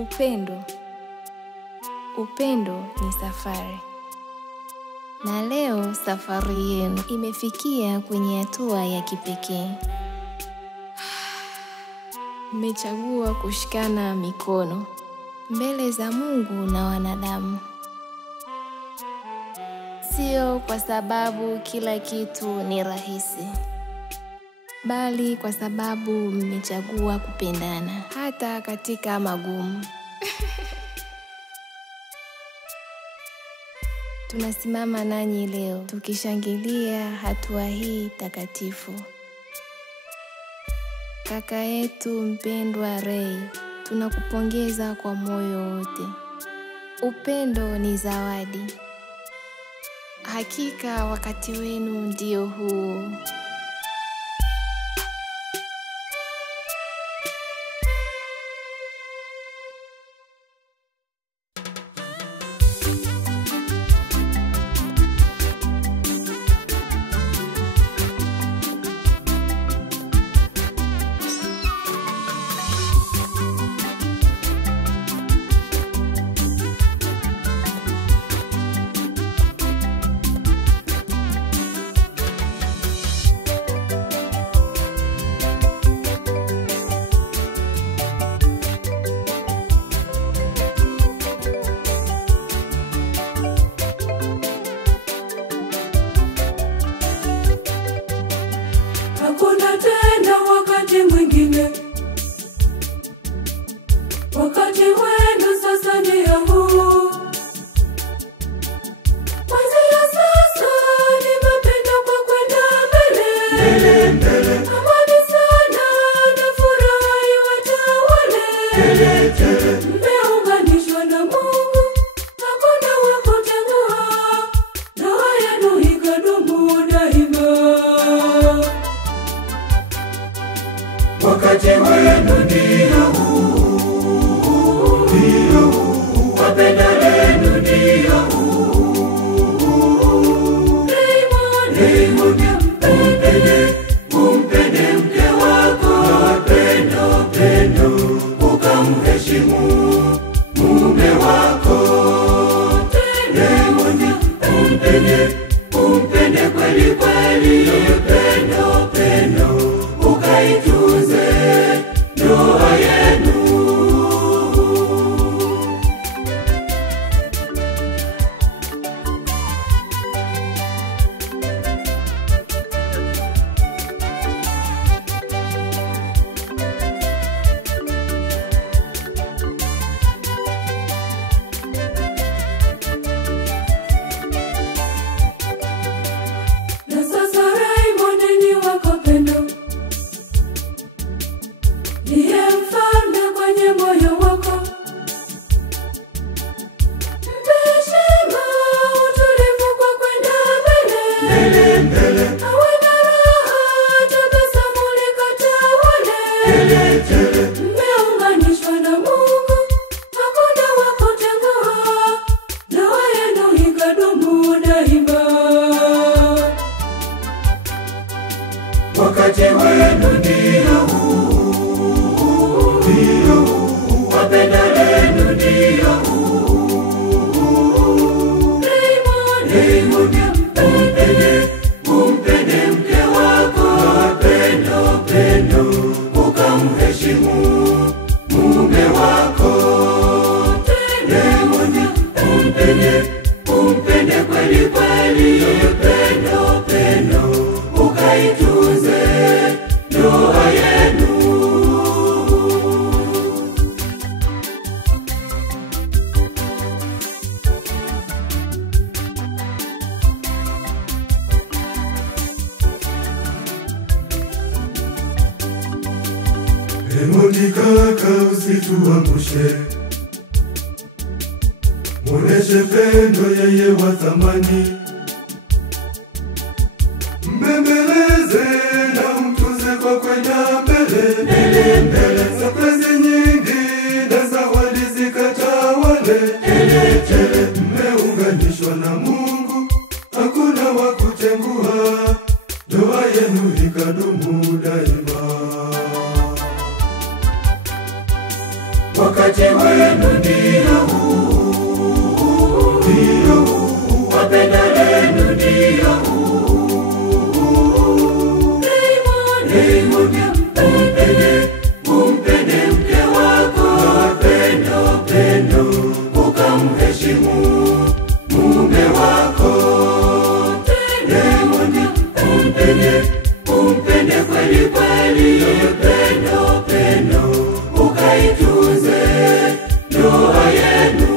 Upendo. Upendo ni safari. Na leo safari yenu imefikia kwenye hatua ya kipekee. Mmechagua kushikana mikono mbele za Mungu na wanadamu. Sio kwa sababu kila kitu ni rahisi, bali kwa sababu mmechagua kupendana hata katika magumu. Tunasimama nanyi leo tukishangilia hatua hii takatifu. Kaka yetu mpendwa Ray, tunakupongeza kwa moyo wote. Upendo ni zawadi. Hakika wakati wenu ndio huu. Hakuna tena wakati mwingine, wakati wenu sasa ni huu. Kuanzia sasa ni mapendo kwa kwenda mbele. Amani sana na furaha iwatawale. Mmeunganishwa na Mungu, hakuna wa kutengua. Ndoa yenu ikadumu daima. Wakati wenu ndio huu, wapenda lenu ndio huu. Raymond, umpende mke wako, pendo, ukamheshimu mume wako. Raymond, umpende kweli kweli, pendo, ukaitunze ndoa yenu. Na sasa Raymond ni wako pendo, ndiye mfalme kwenye moyo wako. Mpe heshima, utulivu kwa kwenda mbele. Awe na raha, tabasamu likatawale. Mmeunganishwa na Mungu, hakuna wa kutengua. Ndoa yenu ikadumu daima. Wakati wenu ndio huu, wapenda lenu ndio huu. Raymond, umpende mke wako, pendo, ukamheshimu mume wako. Raymond, umpende kweli kweli, pendo, ukaitunze ndoa yenu. Raymond kaka, usituangushe, muoneshe pendo yeye wa thamani. Mbembeleze na mtunze kwa kwenda mbele. Surprise nyingi na zawadi zikatawale. Mmeunganishwa na Mungu, hakuna wa kutengua. Ndoa yenu ikadumu daima. Wakati wenu lenu ndio huu, ndio huu. Wapenda lenu ndio huu. Raymond, umpende mke wako pendo, pendo, ukamheshimu mume wako. Raymond, umpende kweli kweli, pendo, pendo, ukaitunze ndoa yenu.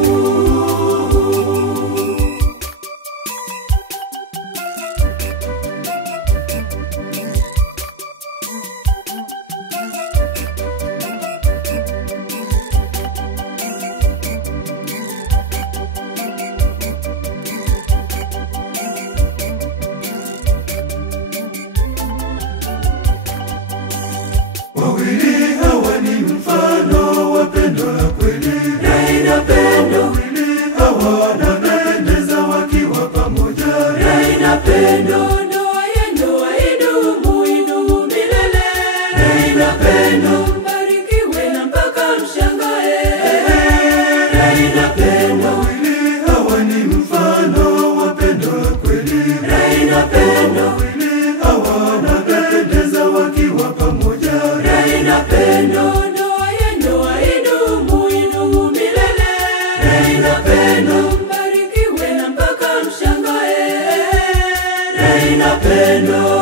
Wawili hawa ni mfano wa pendo la kweli, Rai na Pendo. Wawili hawa wanapendeza wakiwa pamoja, Rai na Pendo. Ndoa yenu idumu, idumu milele, Rai na Pendo. Mbarikiwe na mpaka mshangae, Rai na Pendo. Wawili hawa ni mfano wa pendo la kweli, Rai na Pendo. Wawili hawa wanapendeza wakiwa pamoja, Rai na Pendo. Ndoa yenu idumu, idumu milele, Rai na Pendo. Mbarikiwe na mpaka mshangae, Rai na Pendo.